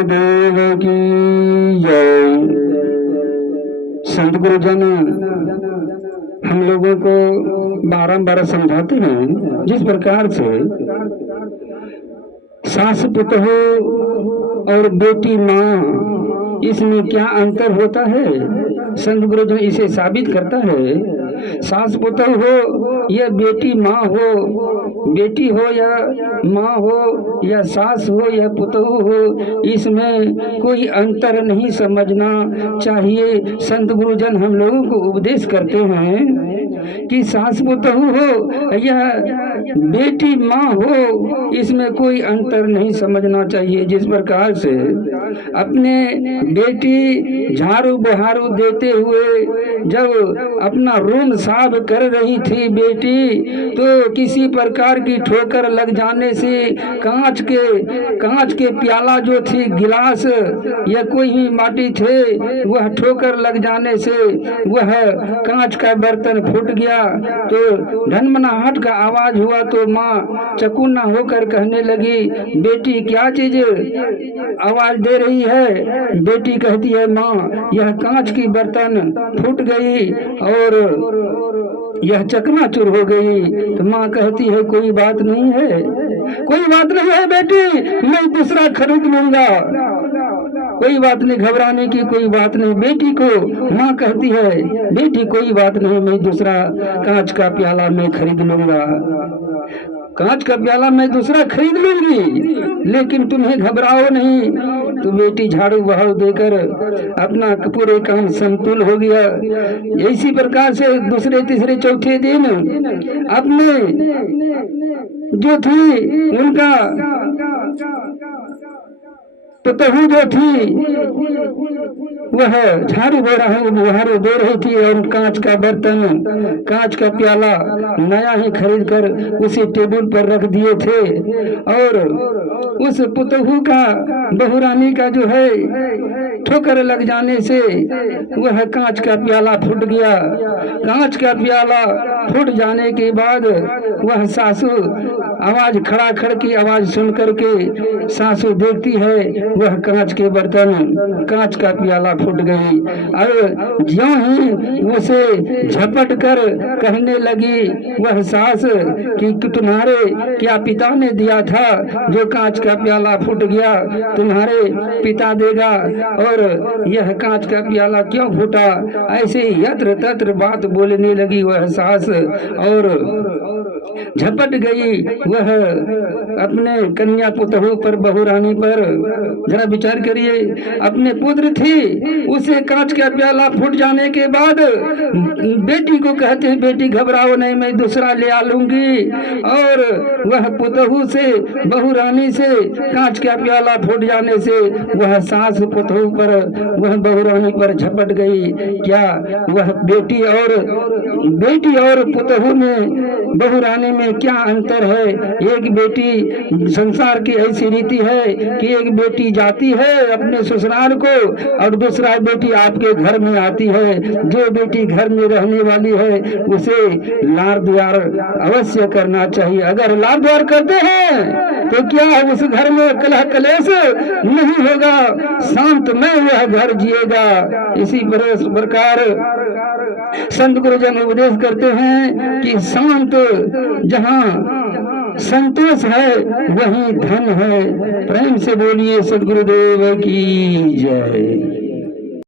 सदगुरुदेव की जय। संत गुरुजन हम लोगों को बारंबार समझाते हैं जिस प्रकार से सास पुतहु और बेटी माँ इसमें क्या अंतर होता है। संत गुरुजन इसे साबित करता है। सास पुतहु हो या बेटी माँ हो, बेटी हो या माँ हो या सास हो या पुतहु हो, इसमें कोई अंतर नहीं समझना चाहिए। संत गुरुजन हम लोगों को उपदेश करते हैं कि सास पुतहु हो या बेटी माँ हो, इसमें कोई अंतर नहीं समझना चाहिए। जिस प्रकार से अपने बेटी झाड़ू बहारू देते हुए जब अपना रूम साफ कर रही थी बेटी, तो किसी प्रकार की ठोकर लग जाने से कांच के प्याला जो थी, गिलास या कोई भी माटी थे, वह ठोकर लग जाने से वह कांच का बर्तन फूट गया। तो ढनमनाहट का आवाज हुआ तो माँ चकुन्ना होकर कहने लगी, बेटी क्या चीज आवाज दे रही है। बेटी कहती है, माँ यह कांच की बर्तन फूट गई और यह चकनाचूर हो गई। तो माँ कहती है, कोई बात नहीं है, कोई बात नहीं है बेटी, मैं दूसरा खरीद लूंगा, कोई बात नहीं, घबराने की कोई बात नहीं। बेटी को माँ कहती है, बेटी कोई बात नहीं, मैं दूसरा कांच का प्याला मैं खरीद लूंगा, कांच का प्याला मैं दूसरा खरीद लूंगी, लेकिन तुम्हें घबराओ नहीं। तो बेटी झाड़ू बहारू देकर अपना पूरे काम संतुल हो गया। इसी प्रकार से दूसरे तीसरे चौथे दिन अपने जो थी उनका पुतहु जो थी वह झाड़ू बहारू दे रही थी और कांच का बर्तन, कांच का प्याला नया ही खरीद कर उसी टेबल पर रख दिए थे। और उस पुतहु का, बहुरानी का जो है, ठोकर लग जाने से वह कांच का प्याला फूट गया। कांच का प्याला फूट जाने के बाद वह सासू आवाज, खड़ाखड़ की आवाज सुन करके सासू देखती है, वह कांच के बर्तन, कांच का प्याला फूट गई। और ज्यों ही उसे झपट कर कहने लगी वह सास कि तुम्हारे क्या पिता ने दिया था, जो कांच का प्याला फूट गया तुम्हारे पिता देगा, और यह कांच का प्याला क्यों फूटा। ऐसे यत्र तत्र बात बोलने लगी वह सास और झपट गई वह अपने कन्या पुतहु पर, बहुरानी पर। जरा विचार करिए, अपने पुत्र थी, उसे कांच का प्याला फूट जाने के बाद बेटी को कहते हैं, बेटी घबराओ नहीं, मैं दूसरा ले आ लूंगी। और वह पुतहु से, बहुरानी से कांच का प्याला फूट जाने से वह सास पुतहु पर, वह बहुरानी पर झपट गई। क्या वह बेटी और पुतहु में, बहुरानी में क्या अंतर है। एक बेटी, संसार की ऐसी रीति है कि एक बेटी जाती है अपने ससुराल को और दूसरा बेटी आपके घर में आती है। जो बेटी घर में रहने वाली है उसे लाड़ द्वार अवश्य करना चाहिए। अगर लाड़ द्वार करते हैं तो क्या उस घर में कलह कलेश नहीं होगा, शांतमय वह घर जिएगा। इसी प्रकार संत गुरुजन उपदेश करते हैं कि शांत जहाँ संतोष है वहीं धन है। प्रेम से बोलिए सदगुरुदेव की जय।